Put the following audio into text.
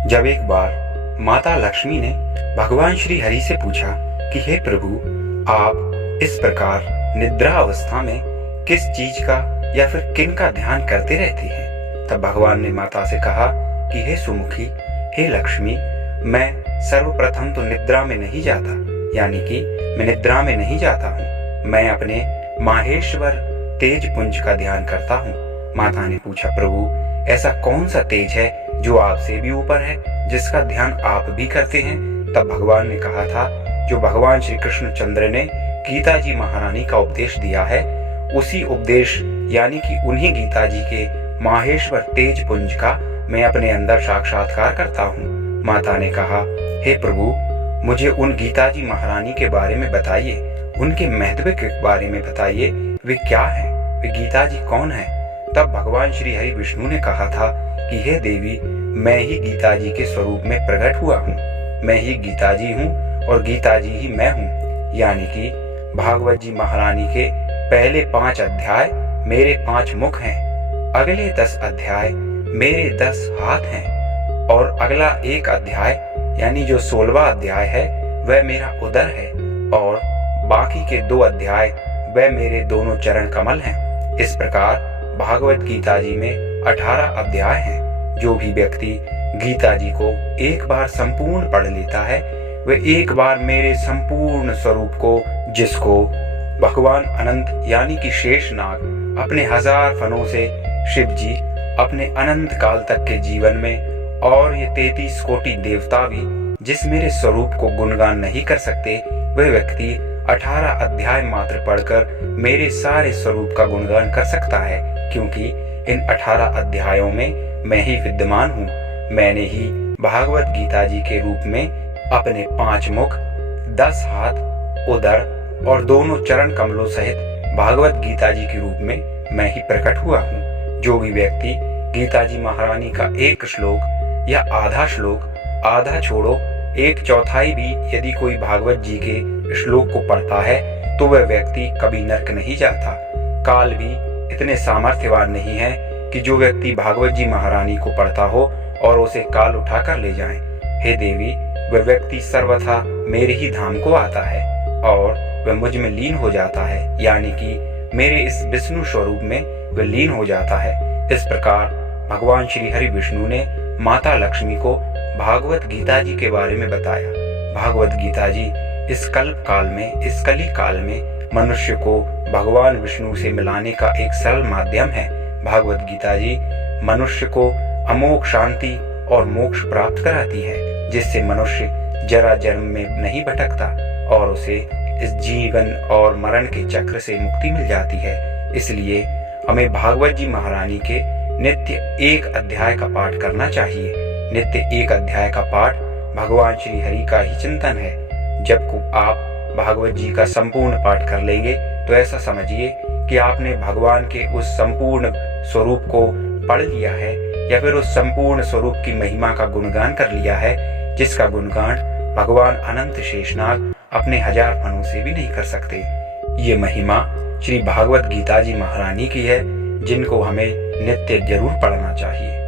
जब एक बार माता लक्ष्मी ने भगवान श्री हरि से पूछा कि हे प्रभु, आप इस प्रकार निद्रा अवस्था में किस चीज का या फिर किन का ध्यान करते रहते हैं, तब भगवान ने माता से कहा कि हे सुमुखी, हे लक्ष्मी, मैं सर्वप्रथम तो निद्रा में नहीं जाता, यानी कि मैं निद्रा में नहीं जाता हूँ। मैं अपने माहेश्वर तेज पुंज का ध्यान करता हूँ। माता ने पूछा, प्रभु, ऐसा कौन सा तेज है जो आपसे भी ऊपर है, जिसका ध्यान आप भी करते हैं? तब भगवान ने कहा था, जो भगवान श्री कृष्णचंद्र ने गीता जी महारानी का उपदेश दिया है, उसी उपदेश यानी कि उन्हीं गीता जी के माहेश्वर तेज पुंज का मैं अपने अंदर साक्षात्कार करता हूँ। माता ने कहा, हे प्रभु, मुझे उन गीता जी महारानी के बारे में बताइए, उनके महत्व के बारे में बताइए। वे क्या हैं? वे गीता जी कौन है? तब भगवान श्री हरि विष्णु ने कहा था कि हे देवी, मैं ही गीता जी के स्वरूप में प्रकट हुआ हूँ। मैं ही गीता जी हूँ और गीता जी ही मैं हूँ। यानी कि भागवत जी महारानी के पहले 5 अध्याय मेरे 5 मुख हैं, अगले 10 अध्याय मेरे 10 हाथ हैं और अगला 1 अध्याय यानी जो 16वां अध्याय है वह मेरा उदर है और बाकी के 2 अध्याय वह मेरे दोनों चरण कमल हैं। इस प्रकार भागवत गीता जी में 18 अध्याय हैं। जो भी व्यक्ति गीता जी को एक बार संपूर्ण पढ़ लेता है, वह एक बार मेरे संपूर्ण स्वरूप को, जिसको भगवान अनंत यानी कि शेषनाग अपने 1000 फनों से, शिव जी अपने अनंत काल तक के जीवन में, और ये 33 कोटि देवता भी जिस मेरे स्वरूप को गुणगान नहीं कर सकते, वह व्यक्ति 18 अध्याय मात्र पढ़कर मेरे सारे स्वरूप का गुणगान कर सकता है, क्योंकि इन 18 अध्यायों में मैं ही विद्यमान हूँ। मैंने ही भागवत गीता जी के रूप में अपने 5 मुख, 10 हाथ, उदर और दोनों चरण कमलों सहित भागवत गीता जी के रूप में मैं ही प्रकट हुआ हूँ। जो भी व्यक्ति गीता जी महारानी का 1 श्लोक या आधा श्लोक, आधा छोड़ो 1/4 भी यदि कोई भागवत जी के श्लोक को पढ़ता है, तो वह व्यक्ति कभी नरक नहीं जाता। काल भी इतने सामर्थ्यवान नहीं है कि जो व्यक्ति भागवत जी महारानी को पढ़ता हो और उसे काल उठा कर ले जाए। हे देवी, वह व्यक्ति सर्वथा मेरे ही धाम को आता है और वह मुझ में लीन हो जाता है, यानी कि मेरे इस विष्णु स्वरूप में वह लीन हो जाता है। इस प्रकार भगवान श्री हरि विष्णु ने माता लक्ष्मी को भागवत गीता जी के बारे में बताया। भागवत गीता जी इस कल्प काल में, इस कली काल में मनुष्य को भगवान विष्णु से मिलाने का एक सरल माध्यम है। भागवत गीता जी मनुष्य को अमोघ शांति और मोक्ष प्राप्त कराती है, जिससे मनुष्य जरा जन्म में नहीं भटकता और उसे इस जीवन और मरण के चक्र से मुक्ति मिल जाती है। इसलिए हमें भागवत जी महारानी के नित्य 1 अध्याय का पाठ करना चाहिए। नित्य 1 अध्याय का पाठ भगवान श्री हरि का ही चिंतन है। जब आप भागवत जी का संपूर्ण पाठ कर लेंगे तो ऐसा समझिए कि आपने भगवान के उस संपूर्ण स्वरूप को पढ़ लिया है, या फिर उस संपूर्ण स्वरूप की महिमा का गुणगान कर लिया है, जिसका गुणगान भगवान अनंत शेषनाग अपने 1000 फनों से भी नहीं कर सकते। ये महिमा श्री भागवत गीता जी महारानी की है, जिनको हमें नित्य जरूर पढ़ना चाहिए।